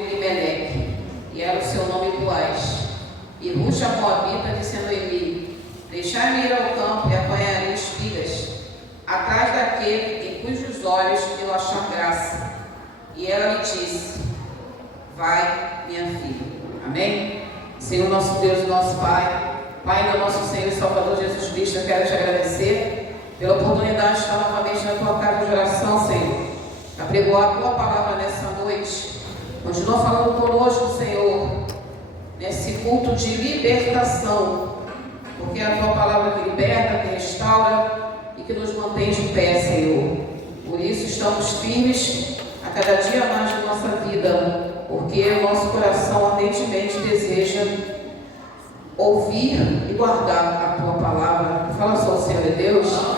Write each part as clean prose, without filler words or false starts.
Elimelec, e era o seu nome Boaz. E Ruth, a moabita, disse a Noemi: deixai-me ir ao campo e apanharei espigas, atrás daquele em cujos olhos eu achar graça. E ela lhe disse: vai, minha filha. Amém? Senhor nosso Deus e nosso Pai, Pai do nosso Senhor e Salvador Jesus Cristo, eu quero te agradecer pela oportunidade de estar novamente na tua casa de oração, Senhor. Apregoar a tua palavra nessa noite. Continua falando conosco, Senhor, nesse culto de libertação, porque a tua palavra que liberta, que restaura e que nos mantém de pé, Senhor. Por isso estamos firmes a cada dia mais de nossa vida, porque o nosso coração ardentemente deseja ouvir e guardar a tua palavra. Fala só o Senhor é Deus. Fala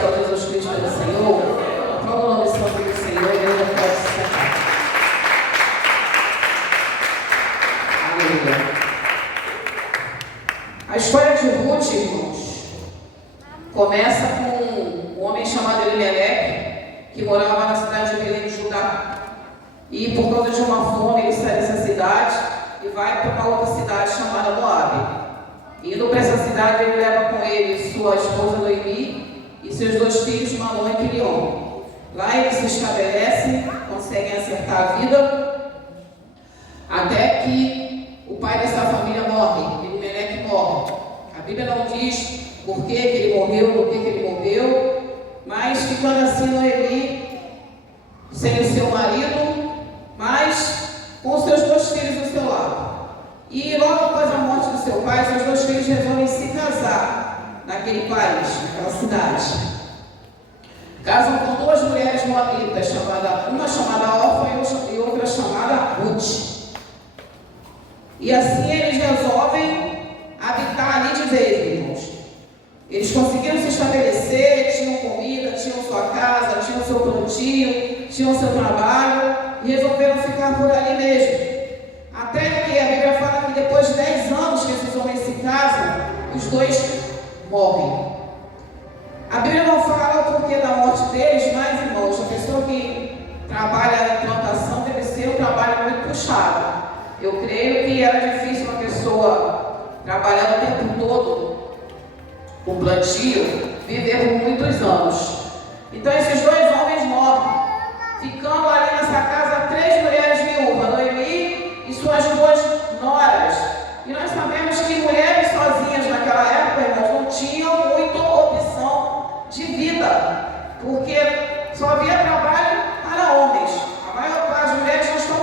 só Jesus Cristo é o Senhor. Fala o nome santo do Senhor. Deus já pode se sentar. Aleluia. A história de Ruth, irmãos, começa com um homem chamado Elimelec, que morava na cidade de Belém de Judá. E por causa de uma fome, ele sai dessa cidade e vai para uma outra cidade chamada Moabe. Indo para essa cidade, ele leva com ele sua esposa Noemi e seus dois filhos, Malom e Quilion. Lá eles se estabelecem, conseguem acertar a vida, até que o pai dessa família morre, Elimelec morre. A Bíblia não diz por que ele morreu, por que ele morreu, mas ficando assim Noemi, sem o seu marido, mas com os seus dois filhos do seu lado. E logo após a morte do seu pai, seus dois filhos resolvem se casar naquele país, naquela cidade. Casam com duas mulheres moabitas, uma chamada Orfa e outra chamada Ruth. E assim eles resolvem habitar ali de vez, irmãos. Eles conseguiram se estabelecer, tinham comida, tinham sua casa, tinham seu plantio, tinham seu trabalho e resolveram ficar por ali mesmo. Até que a Bíblia fala que depois de 10 anos que esses homens se casam, os dois morrem. A Bíblia não fala o porquê da morte deles, mas, irmãos, a pessoa que trabalha na plantação deve ser um trabalho muito puxado. Eu creio que era difícil uma pessoa trabalhar o tempo todo com plantio, viver por muitos anos. Então esses dois homens morrem, ficando ali nessa casa 3 mulheres viúvas, Noemi e suas duas noras. E nós sabemos que mulheres sozinhas naquela época, irmãos, não tinham muita opção de vida, porque só havia trabalho para homens. A maior parte das mulheres não estão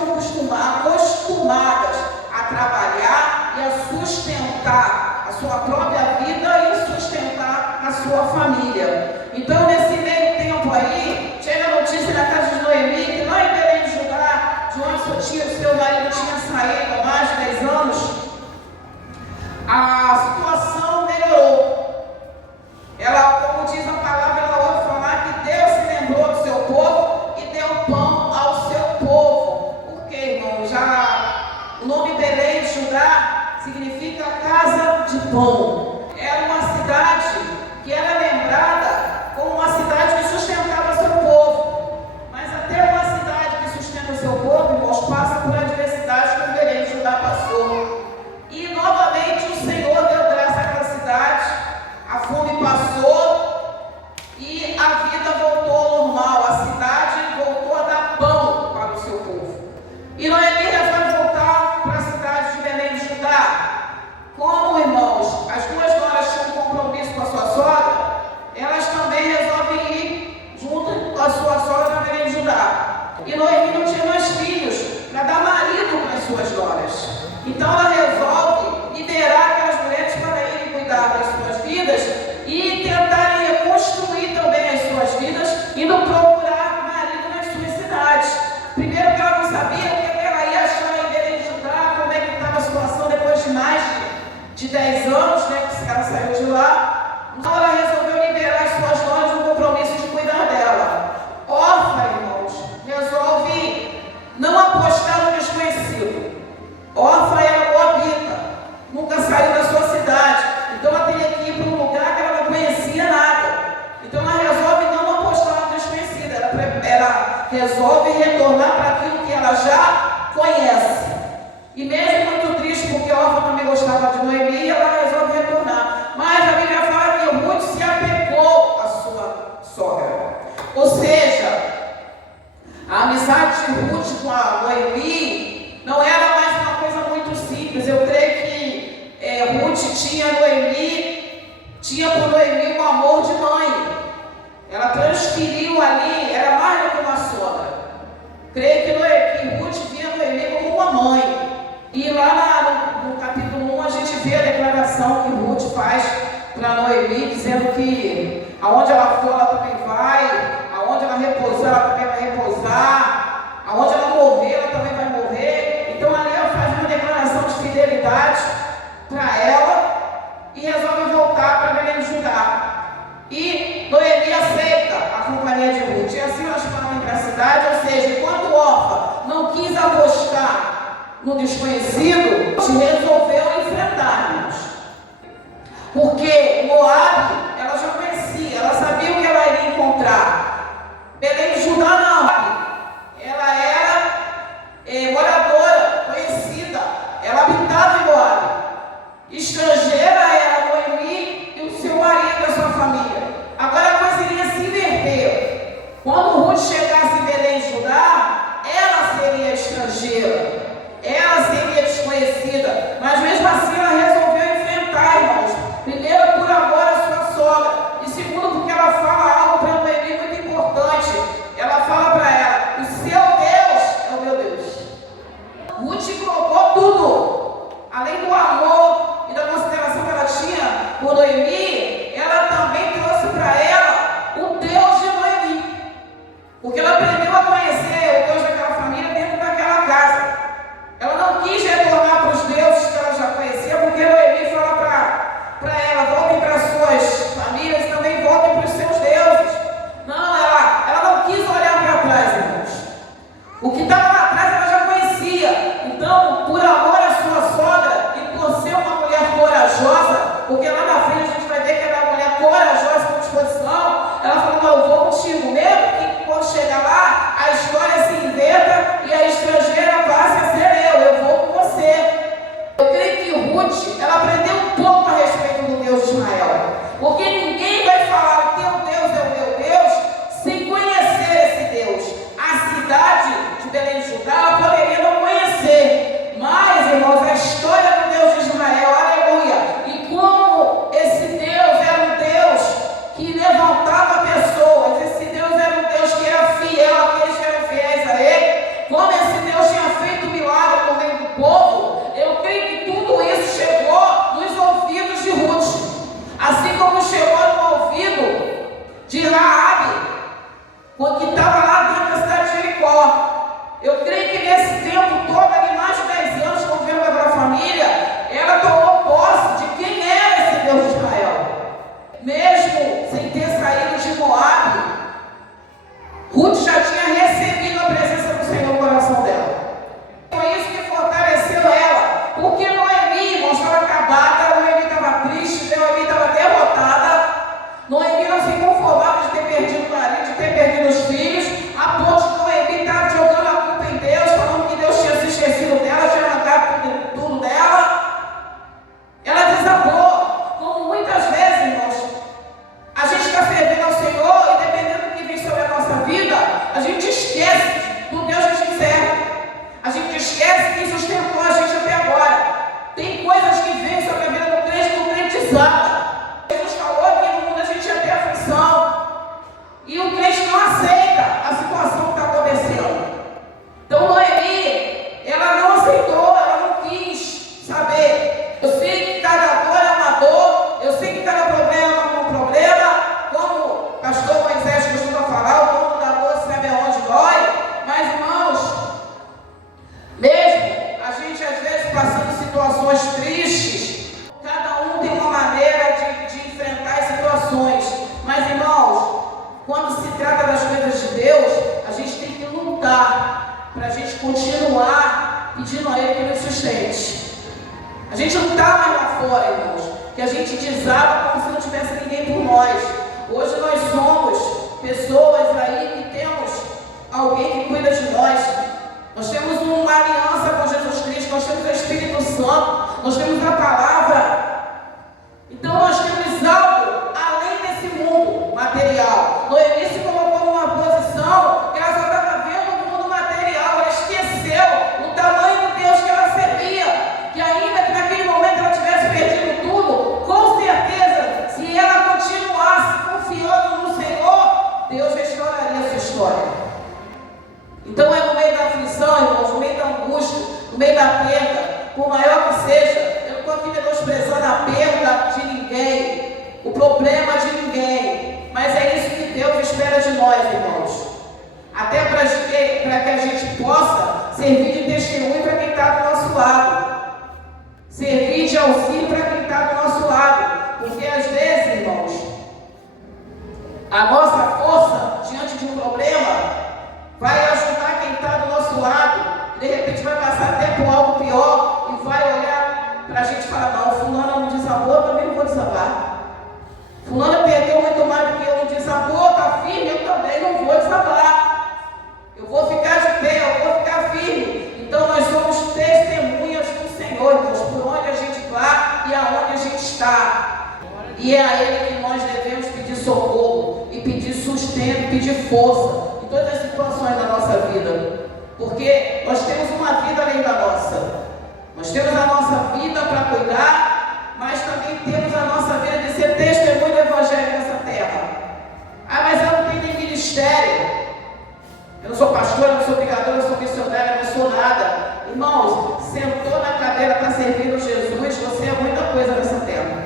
acostumadas a trabalhar e a sustentar a sua própria vida e sustentar a sua família. Então, nesse meio tempo aí, chega a notícia na casa de Noemi que lá em Belém de Judá, de onde seu marido tinha saído há mais de 10 anos, a situação melhorou. Ela, como diz a palavra, ela ouve falar que Deus se lembrou do seu povo e deu pão ao seu povo. Por quê, irmão? Já o nome Belém de Judá significa casa de pão. Era uma cidade que era lembrada como uma cidade que sustentava seu povo. Mas até uma cidade que sustenta seu povo, irmãos, passa por adversidade que o Belém de Judá passou. E novamente o Senhor deu graça àquela cidade, a fome passou e a vida voltou ao normal, a cidade voltou a dar pão para o seu povo. E Noemi resolve voltar para a cidade de Belém de Judá. Como, irmãos, as duas Noemi não era mais uma coisa muito simples. Eu creio que Ruth tinha por Noemi um amor de mãe. Ela transferiu ali, era mais do que uma sogra. Creio que Ruth via Noemi como uma mãe. E lá no capítulo 1 a gente vê a declaração que Ruth faz para Noemi, dizendo que aonde ela for, ela também vai, aonde ela repousar, ela também vai repousar, aonde ela morrer, ela também vai morrer. Então ali ela faz uma declaração de fidelidade para ela e resolve voltar para Belém de Judá. E Noemi aceita a companhia de Ruth. E assim elas foram para a cidade, ou seja, quando Orfa não quis apostar no desconhecido, resolveu enfrentar-nos. Porque Moabe, ela já conhecia, ela sabia o que ela iria encontrar. Belém de Judá não. Ela era moradora, conhecida. Ela habitava em Moabe. Estrangeira era Noemi e o seu marido e a sua família. Agora a coisa iria se inverter. Quando Ruth chegasse em Belém de Judá, ela seria estrangeira. Ela seria desconhecida, mas mesmo assim ela resolveu enfrentar, irmãos. Primeiro, por amor à sua sogra, e segundo, porque ela fala algo para Noemi muito importante. Ela fala para ela: o seu Deus é o meu Deus. Ruth colocou tudo, além do amor e da consideração que ela tinha por Noemi, ela também trouxe para ela o Deus de Noemi, porque ela aprendeu a conhecer o Deus daquela família dentro daquela casa. Ela não quis retornar para os deuses que ela já conhecia, porque Noemi fala para ela: voltem para as suas famílias e também voltem para os seus deuses. Não, ela não quis olhar para trás, irmãos. O que estava lá atrás ela já conhecia. Então, por amor à sua sogra e por ser uma mulher corajosa, porque lá na frente a gente vai ver que ela é uma mulher corajosa com disposição, ela falou: não, eu vou contigo, mesmo que quando chegar lá, a história se inverta e a estrangeira passe a ser eu vou com você. Eu creio que Ruth, ela aprendeu um pouco a respeito do Deus de Israel, porque ninguém vai falar: o teu Deus é o meu Deus, sem conhecer esse Deus. A cidade de Belém de Judá, ela poderia não conhecer, mas, irmãos, a história do Deus de Israel, aleluia, e como esse Deus era um Deus que levantava pessoas, esse Deus era um Deus que era fiel àqueles que eram fiéis a Ele, como esse Deus tinha feito milagre no meio do povo. Eu creio que tudo isso chegou nos ouvidos de Ruth, assim como chegou no ouvido de Raabe, que estava lá dentro da cidade de Jericó. Eu creio que nesse tempo todo, ali mais de 10 anos, convivendo com aquela família, ela tomou posse de quem era esse Deus de Israel. Mesmo sem ter saído de Moabe, Ruth já tinha recebido a presença do Senhor no coração dela. Foi isso que fortaleceu ela, porque Noemi, irmãos, estava acabada, Noemi estava triste, Noemi estava derrotada, Noemi não se conformava de ter perdido o marido, de ter perdido os filhos, a ponto de Noemi estar jogando a culpa em Deus, falando que Deus tinha se esquecido dela, tinha arrancado tudo dela. Ela desabou, como muitas vezes, irmãos, a gente está servindo ao Senhor e dependendo do que vem sobre a nossa vida, a gente esquece do Deus que a gente serve. A gente esquece quem sustentou a gente até agora. Tem coisas que vêm sobre a vida do crente desaba. Jesus falou que no mundo a gente ia ter aflição. E o crente não aceita a situação que está acontecendo. Então Noemi, ela não aceitou, ela não quis saber. Eu sei que cada dor é uma dor, eu sei que cada problema é um problema, como o pastor Moisés costuma falar, o dono da dor sabe aonde dói. Mas, irmãos, mesmo a gente às vezes passando situações tristes, cada um tem uma maneira de enfrentar as situações. Mas, irmãos, quando se trata das coisas de Deus, a gente tem que lutar para a gente continuar pedindo a Ele que nos sustente. A gente não está mais lá fora, irmãos, que a gente desaba como se não tivesse ninguém por nós. Hoje nós somos pessoas aí que temos alguém que cuida de nós. Nós temos uma aliança com Jesus Cristo, nós temos o Espírito Santo, nós temos a palavra. Então nós temos algo além desse mundo material. Noemi se colocou numa posição que ela só estava vendo o mundo material, ela esqueceu meio da perda, por maior que seja. Eu não estou aqui menosprezando a perda de ninguém, o problema de ninguém, mas é isso que Deus espera de nós, irmãos. Até para que a gente possa servir de testemunho para quem está do nosso lado, servir de auxílio para quem está do nosso lado, porque às vezes, irmãos, a nossa força diante de um problema vai ajudar quem está do nosso lado, de repente vai passar até por algo pior e vai olhar para a gente e falar: não, fulano não desabou, eu também não vou desabar. Fulano perdeu muito mais do que eu, não desabou, está firme, eu também não vou desabar. Eu vou ficar de pé, eu vou ficar firme. Então nós somos testemunhas do Senhor, irmãos, por onde a gente vai e aonde a gente está. E é a Ele que nós devemos pedir socorro e pedir sustento, pedir força em todas as situações da nossa vida. Porque nós temos uma vida além da nossa. Nós temos a nossa vida para cuidar, mas também temos a nossa vida de ser testemunho do Evangelho nessa terra. Ah, mas eu não tenho nem ministério. Eu não sou pastor, eu não sou pregador, eu não sou missionário, eu não sou nada. Irmãos, sentou na cadeira para servir o Jesus, você é muita coisa nessa terra.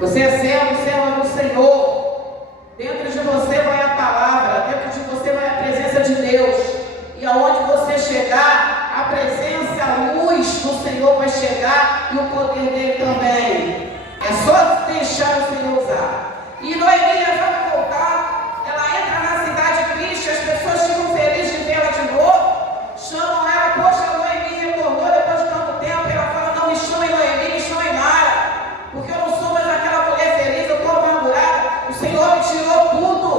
Você é servo do Senhor. Dentro de você vai a palavra, dentro de você vai a presença de Deus. E aonde você chegar, a presença, a luz do Senhor vai chegar e o poder dele também. É só deixar o Senhor usar. E Noemi vai voltar, ela entra na cidade triste, as pessoas ficam felizes de vê-la de novo, chamam ela: poxa, Noemi retornou depois de tanto tempo. Ela fala: não me chamem Noemi, me chamem Mara, porque eu não sou mais aquela mulher feliz, eu estou amargurada, o Senhor me tirou tudo,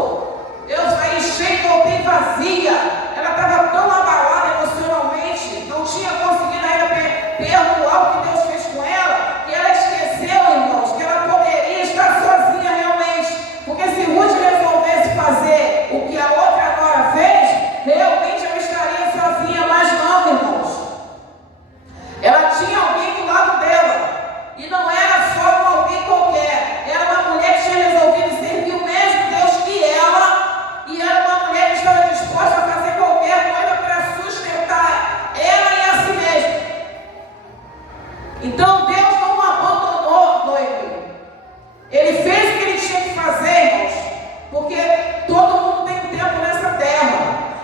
eu saí cheia e voltei vazia. Ela estava tão abalada emocionalmente, não tinha conseguido ainda perdoar o que Deus fez com ela, que ela esqueceu, irmãos, que ela poderia estar sozinha realmente, porque se Ruth resolvesse fazer o que a outra nora fez, realmente ela estaria sozinha, mas não, irmãos. Ela tinha alguém do lado dela, e não era só alguém qualquer, era uma mulher que tinha resolvido servir o mesmo Deus que ela, e era uma mulher que estava disposta a fazer qualquer coisa para sustentar ela e a si mesma. Então Deus não abandonou Noemi. Ele fez o que ele tinha que fazer, irmãos, porque todo mundo tem um tempo nessa terra.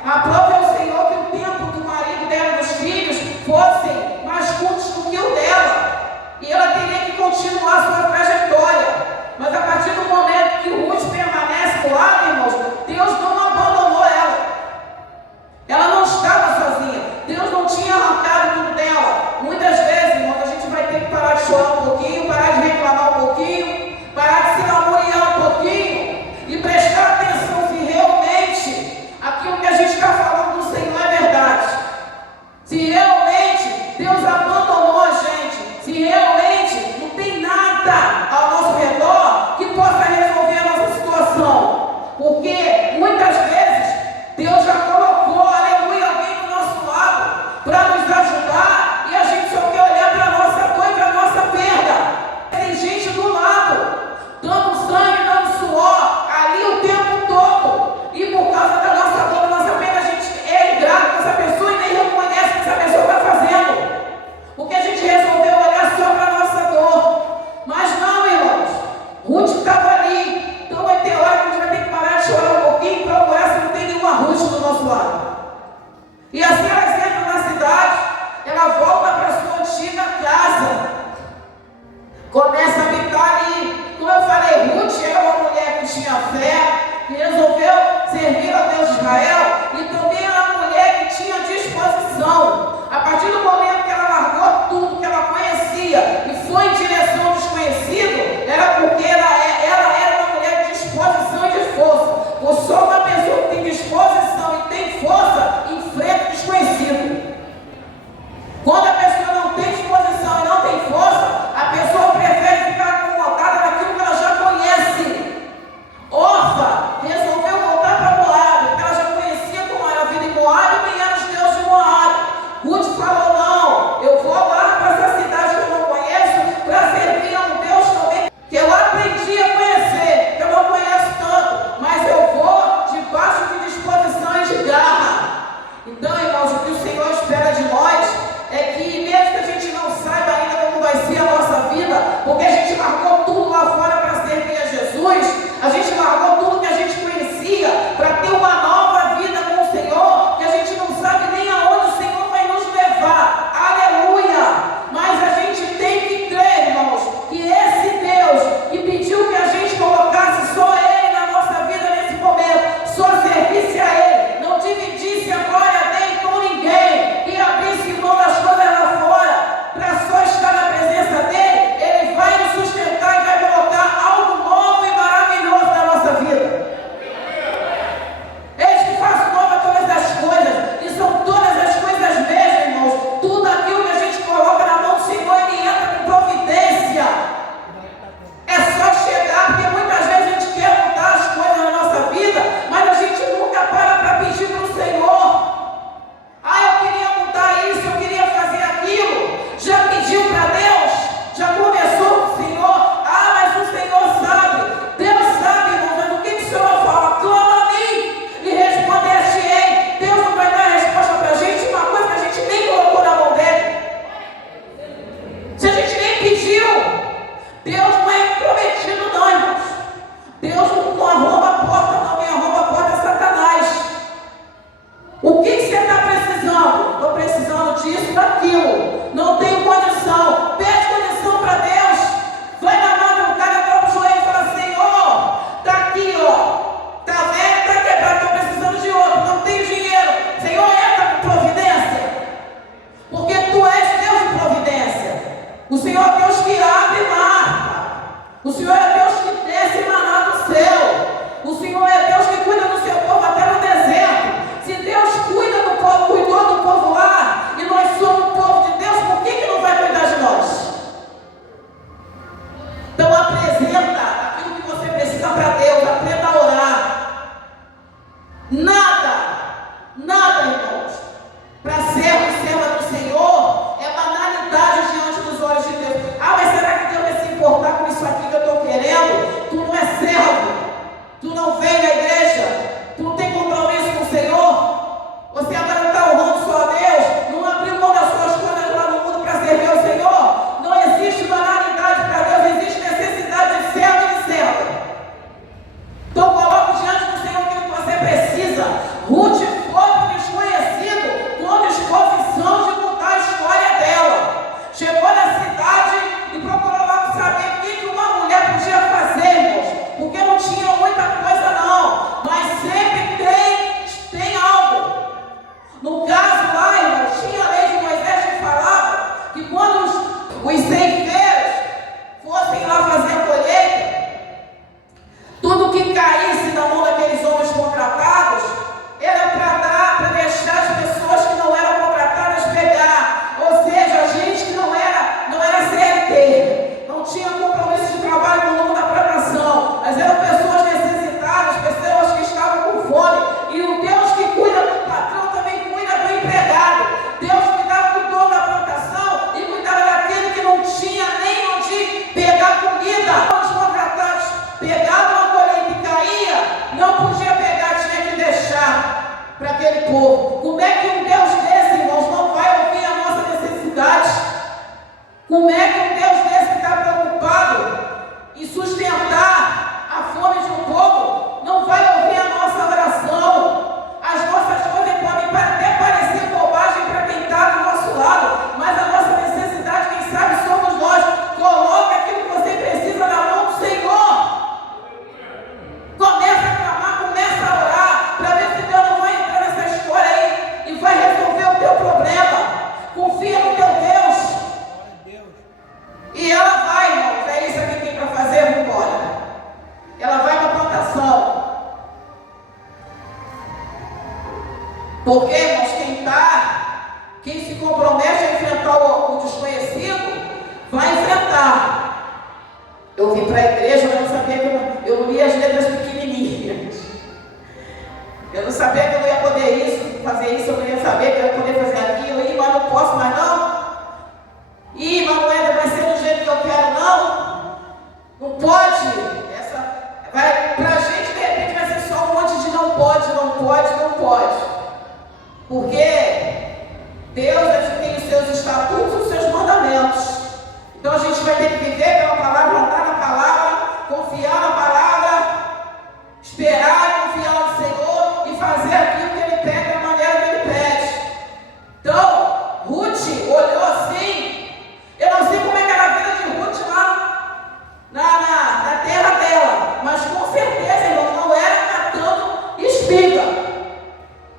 Aprove ao Senhor que o tempo do marido dela e dos filhos fossem mais curtos do que o dela, e ela teria que continuar a sua trajetória. Mas a partir do momento que Ruth permanece do lado, irmãos, Deus não abandonou ela. Ela não estava sozinha. Deus não tinha arrancado tudo dela. Muitas vezes, irmãos, a gente vai ter que parar de chorar um pouquinho, parar de reclamar um pouquinho, parar de se lamuriar um pouquinho e prestar atenção se realmente aquilo que a gente está falando do Senhor é verdade. Se realmente Deus abandonou a gente, se realmente não tem nada ao nosso redor que possa resolver a nossa situação. Porque muitas vezes Deus já colocou, aleluia, alguém do nosso lado para nos ajudar, e a gente só quer olhar para a nossa dor e para a nossa perda. Tem gente do lado, dando sangue, dando suor, ali o tempo todo, e por causa da nossa dor, da nossa perda, a gente é ingrato com essa pessoa e nem reconhece o que essa pessoa está fazendo. aquilo, não tenho condição. Pede condição para Deus. Vai na madrugada, dobra o joelho e fala: Senhor, está aqui, ó, está velho, está quebrado, estou precisando de outro, não tenho dinheiro. Senhor, entra com providência, porque Tu és Deus de providência. O Senhor é Deus que abre mar. O Senhor é Deus que desce maná do céu. O Senhor é Deus que cuida do seu povo até no deserto. Se Deus cuida do povo, cuidou do povo lá, e nós somos o povo de Deus, por que não vai cuidar de nós? Então apresenta aquilo que você precisa para Deus, aprenda a orar. Nada, irmãos, para servo e serva do Senhor é banalidade diante dos olhos de Deus. Ah, mas será que Deus vai se importar com isso aqui que eu estou querendo? Tu não é servo, tu não vem na igreja, tu não tem compromisso com o Senhor. Você agora está honrando só a Deus, não abriu mão das suas coisas lá no mundo para servir ao Senhor. Não existe banalidade para Deus, existe necessidade de servo e de serva. Então coloque diante do Senhor aquilo que você precisa. Ruth foi para o desconhecido com disposição de mudar a história dela. Chegou na cidade e procurou lá saber o que uma mulher podia fazer, irmãos, porque não tinha muita coisa não, mas sempre tem algo. No caso lá, irmãos, tinha a lei de Moisés que falava que quando os ceifeiros fossem lá fazer a colheita, tudo que caísse na mão daqueles homens contratados era para deixar as pessoas que não eram contratadas pegar, ou seja, a gente que não era CLT, não tinha compromisso de trabalho no longo da plantação, mas eram pessoas necessitadas, pessoas que estavam com fome, e o Deus que cuida do patrão também cuida do empregado. Deus cuidava do dono da plantação e cuidava daquele que não tinha nem onde pegar comida. Os contratados pegavam a colheita e caía, não podia pegar, tinha que deixar para aquele povo. Como é que um Deus desse, irmãos, não vai ouvir a nossa necessidade? Como é que um Deus desse que está preocupado em sustentar a fome de um povo não vai ouvir a nossa oração? As nossas coisas podem até parecer bobagem para quem está do nosso lado, mas a nossa necessidade, quem sabe, somos nós. Coloca aquilo que você precisa na mão do Senhor. Começa a clamar, começa a orar, para ver se Deus não vai entrar nessa história aí e vai resolver o teu problema. Confia no teu Deus. E ela vai, irmãos, é isso que tem para fazer, vamos embora. Ela vai para a plantação. Porque, irmãos, quem se compromete a enfrentar o desconhecido, vai enfrentar. Eu vim para a igreja, mas não sabia que eu li as letras pequenininhas. Eu não sabia que eu não ia poder fazer isso, eu não ia saber que eu ia poder fazer aquilo, mas não posso mais não. Ih, mas moeda vai ser do jeito que eu quero, não? Não pode. Pra gente, de repente, vai ser só um monte de não pode. Porque Deus tem os seus estatutos, os seus mandamentos. Então a gente vai ter que viver pela palavra, andar na palavra, confiar na palavra, esperar e confiar no Senhor e fazer aquilo que Ele pede da maneira que Ele pede. Então, Ruth olhou assim. Eu não sei como é que era a vida de Ruth lá na terra dela, mas com certeza, irmão, não era catando espiga,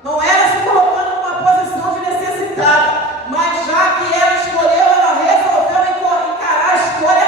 não era se colocando numa posição de necessitada, mas já que ela escolheu, ela resolveu encarar a escolha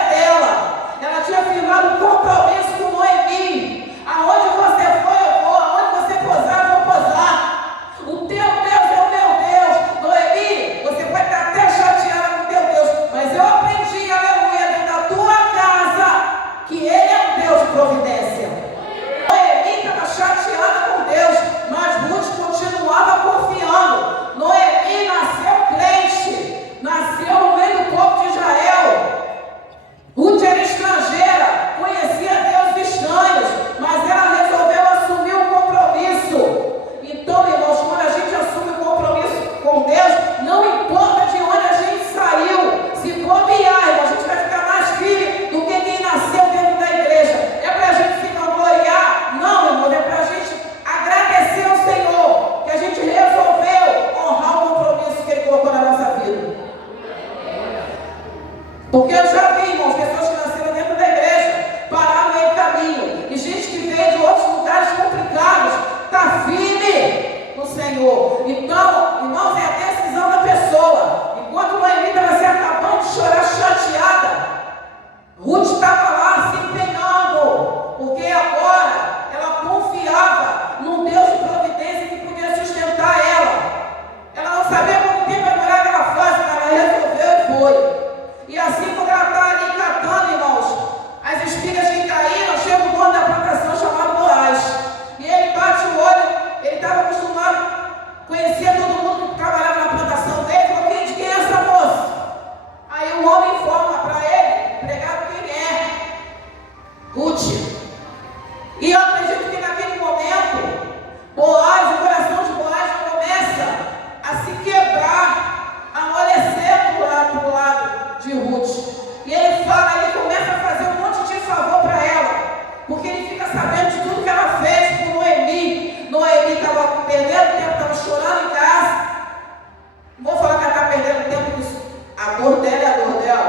Porque eu já vi, irmãos, pessoas que nasceram dentro da igreja, pararam no meio do caminho. E gente que veio de outros lugares complicados, está firme no Senhor. Então, irmãos, é a decisão da pessoa. Enquanto Noemi estava se acabando de chorar chateada, Ruth estava lá se empenhando, porque agora ela confiava num Deus de providência que podia sustentar ela. Ela não sabia quanto tempo ia durar aquela fase, mas ela resolveu e foi. E assim, quando ela está ali catando, irmãos, as espigas que caíram, chega o dono da plantação chamado Boaz. E ele bate o olho, ele estava acostumado a conhecer todo mundo que trabalhava na plantação dele, falou: de quem é essa moça? Aí o homem informa para ele, empregado, quem é? Ruth. E eu acredito que naquele momento, Boaz, o coração de Boaz começa a se quebrar, a amolecer para o lado de Ruth. E ele fala, ele começa a fazer um monte de favor para ela, porque ele fica sabendo de tudo que ela fez por Noemi. Noemi estava perdendo tempo, estava chorando em casa. Não vou falar que ela está perdendo tempo, a dor dela é a dor dela.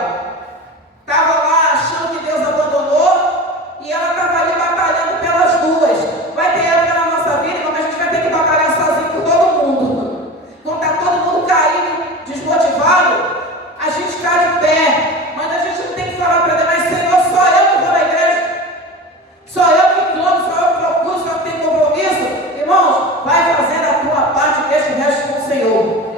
Estava lá achando que Deus abandonou e ela estava ali batalhando pelas duas. Vai ter época na nossa vida quando a gente vai ter que batalhar sozinho por todo mundo. Quando está todo mundo caído, desmotivado, a gente está de pé. Mas a gente não tem que falar para Deus: mas Senhor, só eu que vou na igreja, só eu que clamo, só eu que procuro, só eu que tenho compromisso. Irmãos, vai fazendo a tua parte e deixa o resto com o Senhor.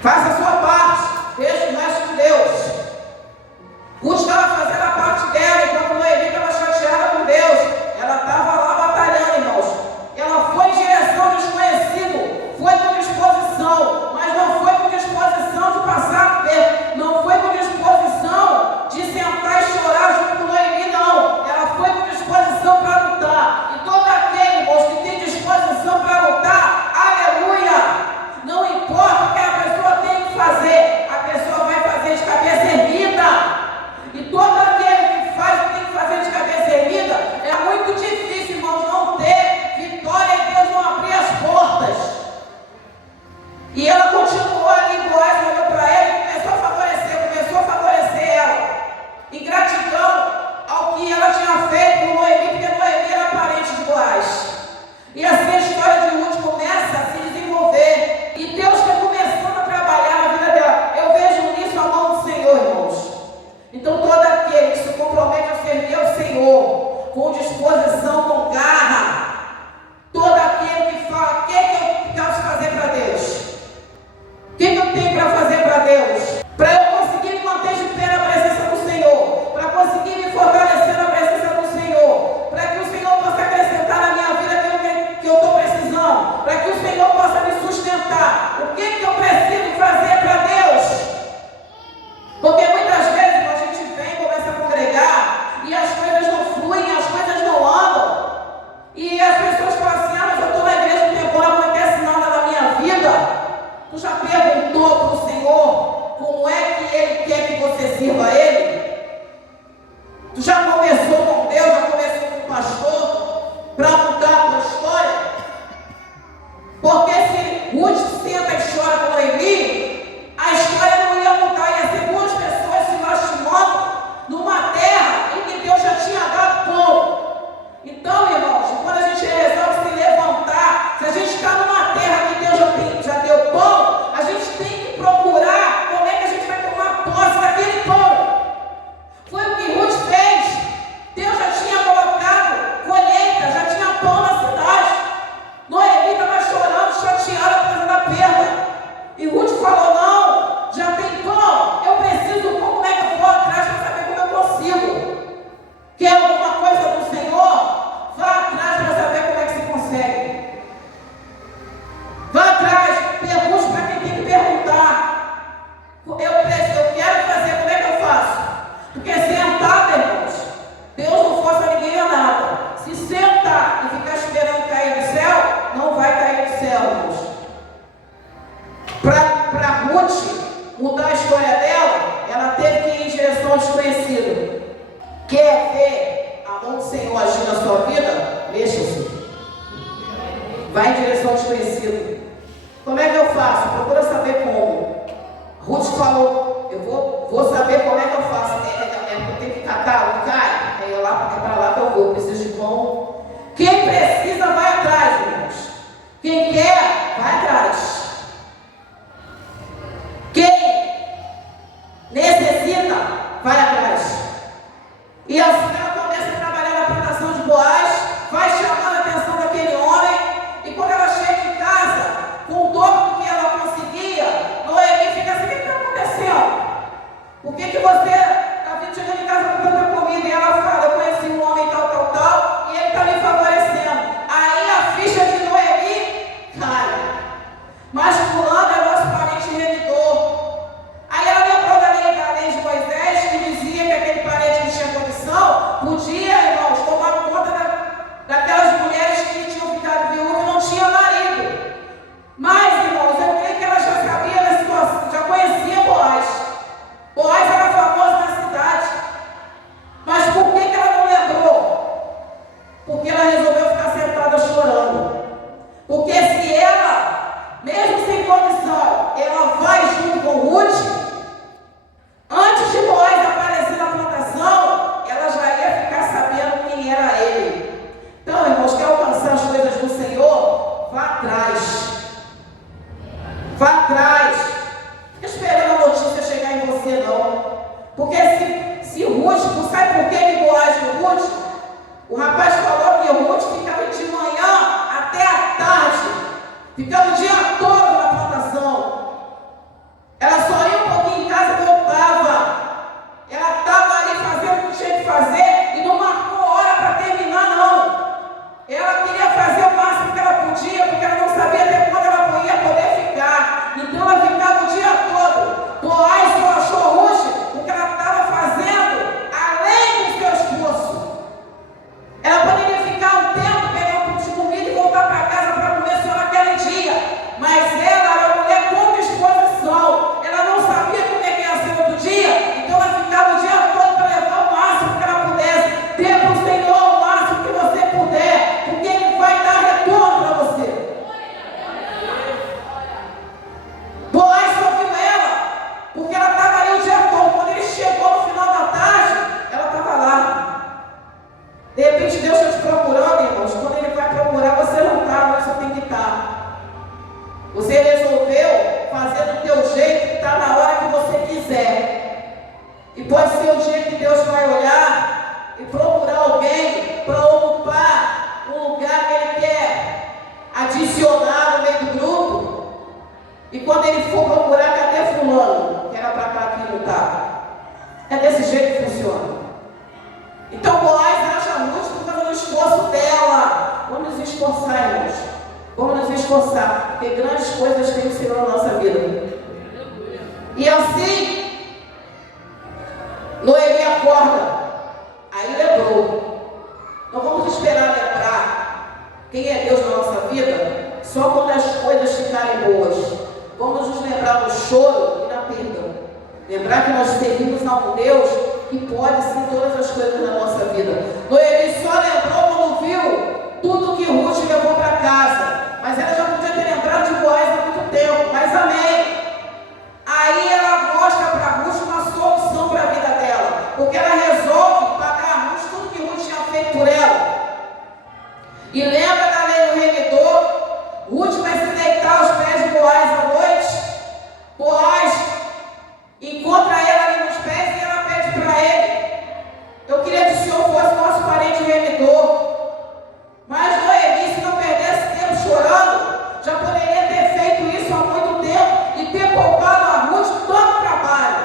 Faça a sua parte, deixa o resto com Deus. Ruth estava fazendo a parte dela, enquanto Noemi estava chateada com Deus. Ela estava lá batalhando, irmãos. Ela foi em direção ao desconhecido, foi com disposição, mas não foi com disposição de passar perto, não foi com disposição de sentar e chorar junto com Noemi, não. Ela foi com disposição para lutar. E todo aquele, irmãos, que tem disposição para lutar, aleluia! Não importa o que a pessoa tem que fazer, a pessoa vai fazer de cabeça erguida. E todo aquele que faz o que tem que fazer de cabeça erguida, é muito difícil, irmãos, não ter vitória e Deus não abrir as portas. E ela continuou ali, Boaz olhou para ela e começou a favorecer ela, em gratidão ao que ela tinha feito com Noemi, porque Noemi era parente de Boaz. E assim a história de Ruth começa a se desenvolver. E Deus está começando a trabalhar na vida dela. Eu vejo nisso a mão do Senhor, irmãos. Então todo aquele que se compromete a servir ao Senhor, com disposição, com garra, todo aquele que fala: o que eu posso fazer para Deus? O que eu tenho para fazer para Deus? Para eu conseguir me manter de pé na presença do Senhor, para conseguir me fortalecer na presença do Senhor, para que o Senhor possa acrescentar na minha vida aquilo que eu estou precisando, para que o Senhor possa me sustentar. O que eu preciso fazer para Deus? Porque muitas vezes a gente vem, começa a congregar e as coisas não fluem, as coisas não andam. E as pessoas falam assim: mas eu estou na igreja um tempo, não acontece nada na minha vida. Tu já perguntou para o Senhor como é que Ele quer que você sirva a Ele? Tu já conversou com Deus, já conversou com o pastor para mudar a tua história? Porque se Ruth senta e chora com Noemi, a história não ia mudar, ia ser duas pessoas se lastimando numa terra em que Deus já tinha dado pão. Então, irmãos, quando a gente resolve se levantar, se a gente está numa terra que Deus já deu pão, a gente tem que procurar como é que a gente vai tomar posse daquele pão. Foi o que Ruth fez. Deus já tinha colocado colheita, já tinha pão na cidade. Noemi estava chorando, chateada por causa da perda. E Ruth falou: não, já tem pão, eu preciso do pão. Como é que eu vou atrás para saber como eu consigo? Quer alguma coisa do Senhor? Vá atrás para saber como é que se consegue. Vá atrás, pergunte para quem tem que perguntar. Eu quero fazer, como é que eu faço? Porque sentado, irmãos, Deus não força ninguém a nada. Se sentar e ficar esperando cair do céu, não vai cair do céu, irmãos. Para Ruth mudar a história dela, ela teve que ir em direção ao desconhecido. Quer ver a mão do Senhor agir na sua vida? Mexa-se. Vai em direção ao desconhecido. Como é que eu faço? Procura saber como. Ruth falou: Vá atrás. Fica esperando a notícia chegar em você, não. Porque se Ruth, sabe por que Boaz e Ruth? O rapaz falou que Ruth ficava de manhã até a tarde. Ficava o dia todo na plantação. Ela só ia um pouquinho em casa e voltava. Ela estava ali fazendo o que tinha que fazer e não marcou hora para terminar, não. Ela queria fazer o máximo que ela podia, porque ela não sabia até quando ela ia poder ficar. Então ela ficava o dia todo. Boaz só achou Ruth porque ela estava fazendo além do seu esforço. Ela poderia ficar um tempo, pegar um pouco de comida e voltar para casa para comer só naquele dia. Mas ela era uma mulher com disposição. Ela não sabia como é que ia ser outro dia. Então ela ficava o dia todo para levar o máximo que ela pudesse. Dê para o Senhor o máximo que você puder, porque Ele vai dar retorno para você. Boaz só viu ela, porque ela estava ali o dia todo. Quando ele chegou no final da tarde, ela estava lá. De repente Deus está te procurando, irmãos. Quando Ele vai procurar, você não está, mas você tem que estar. Você resolveu fazer do teu jeito que está na hora que você quiser. E pode ser o dia que Deus vai olhar e procurar alguém para ocupar um lugar que Ele quer adicionar no meio do grupo. E quando Ele for procurar, cadê fulano? Que era para estar aqui e não está. É desse jeito que funciona. Então Boaz acha Ruth por causa do esforço dela. Vamos nos esforçar, irmãos. Vamos nos esforçar, porque grandes coisas tem o Senhor na nossa vida. E assim, Noemi acorda. Aí lembrou. Não vamos esperar lembrar quem é Deus na nossa vida só quando as coisas ficarem boas. Vamos nos lembrar do choro e na perda. Lembrar que nós servimos a um Deus que pode sim todas as coisas na nossa vida. Noemi só lembrou quando viu tudo que Ruth levou para casa. Mas ela já podia ter lembrado de Boaz há muito tempo. Mas amém. Aí ela mostra para Ruth uma solução para a vida dela. Porque ela resolve pagar a Ruth tudo que Ruth tinha feito por ela. E lembra da lei do remedor? Ruth vai se deitar aos pés de Boaz à noite. Boaz encontra ela ali nos pés e ela pede para ele: eu queria que o senhor fosse nosso parente remedor. Mas Noemi, se não perdesse tempo chorando, já poderia ter feito isso há muito tempo e ter poupado a Ruth todo o trabalho.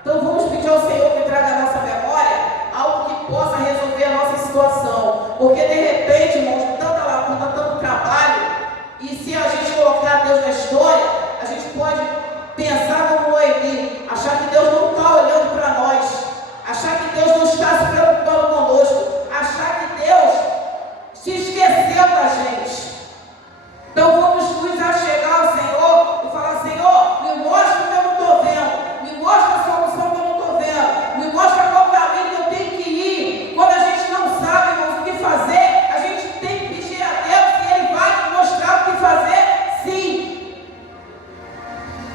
Então vamos pedir ao Senhor que traga à nossa memória algo que possa resolver a nossa situação. Porque de repente, irmãos, tanta lacuna, tanto trabalho, e se a gente colocar Deus na história, a gente pode pensar como Noemi, achar que Deus não está olhando para nós, achar que Deus não está se preocupando conosco, achar que Deus se esqueceu da gente. Então vamos nos achegar ao Senhor e falar: Senhor, me mostra o que eu não estou vendo, me mostra a solução que eu não estou vendo, me mostra qual caminho que eu tenho que ir. Quando a gente não sabe, irmãos, o que fazer, a gente tem que pedir a Deus e Ele vai nos mostrar o que fazer, sim.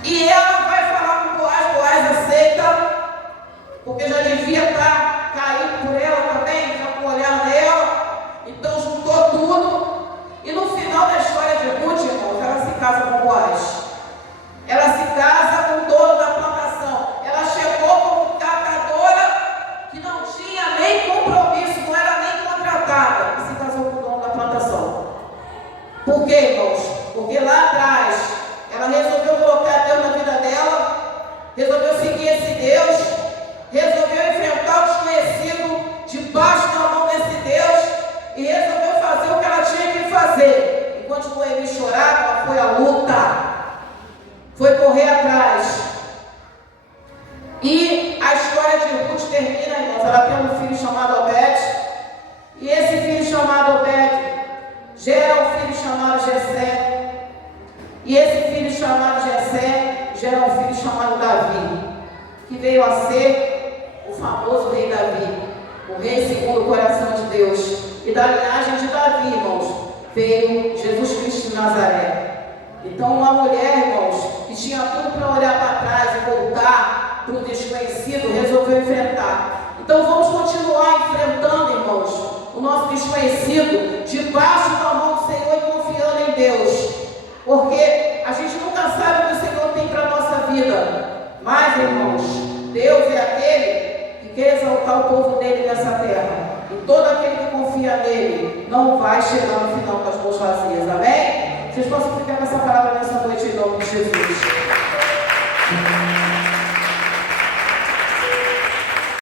E ela vai falar com Boaz, Boaz aceita, porque já devia estar caído por ela também, já com o olhar dela. Então juntou tudo. E no final da história de Ruth, irmãos, ela se casa com Boaz. Ela se casa com o dono da plantação. Ela chegou como catadora que não tinha nem compromisso, não era nem contratada, e se casou com o dono da plantação. Por quê, irmãos? Porque lá atrás ela resolveu colocar Deus na vida dela, resolveu seguir esse Deus, resolveu enfrentar o desconhecido debaixo da mão desse Deus e resolveu fazer o que ela tinha que fazer. Enquanto Noemi chorava, ela foi à luta, foi correr atrás. E a história de Ruth termina, irmãos. Ela tem um filho chamado Obed, e esse filho chamado Obed gera um filho chamado Jessé, e esse filho chamado Jessé gera um filho chamado Davi, que veio a ser o famoso rei Davi, o rei segundo o coração de Deus. E da linhagem de Davi, irmãos, veio Jesus Cristo de Nazaré. Então uma mulher, irmãos, que tinha tudo para olhar para trás e voltar para o desconhecido, resolveu enfrentar. Então vamos continuar enfrentando, irmãos, o nosso desconhecido, debaixo da mão do Senhor e confiando em Deus. Porque a gente nunca sabe o que o Mas, irmãos, Deus é aquele que quer exaltar o povo dele nessa terra. E todo aquele que confia nele não vai chegar no final com as mãos vazias. Amém? Vocês possam ficar com essa palavra nessa noite em nome de Jesus.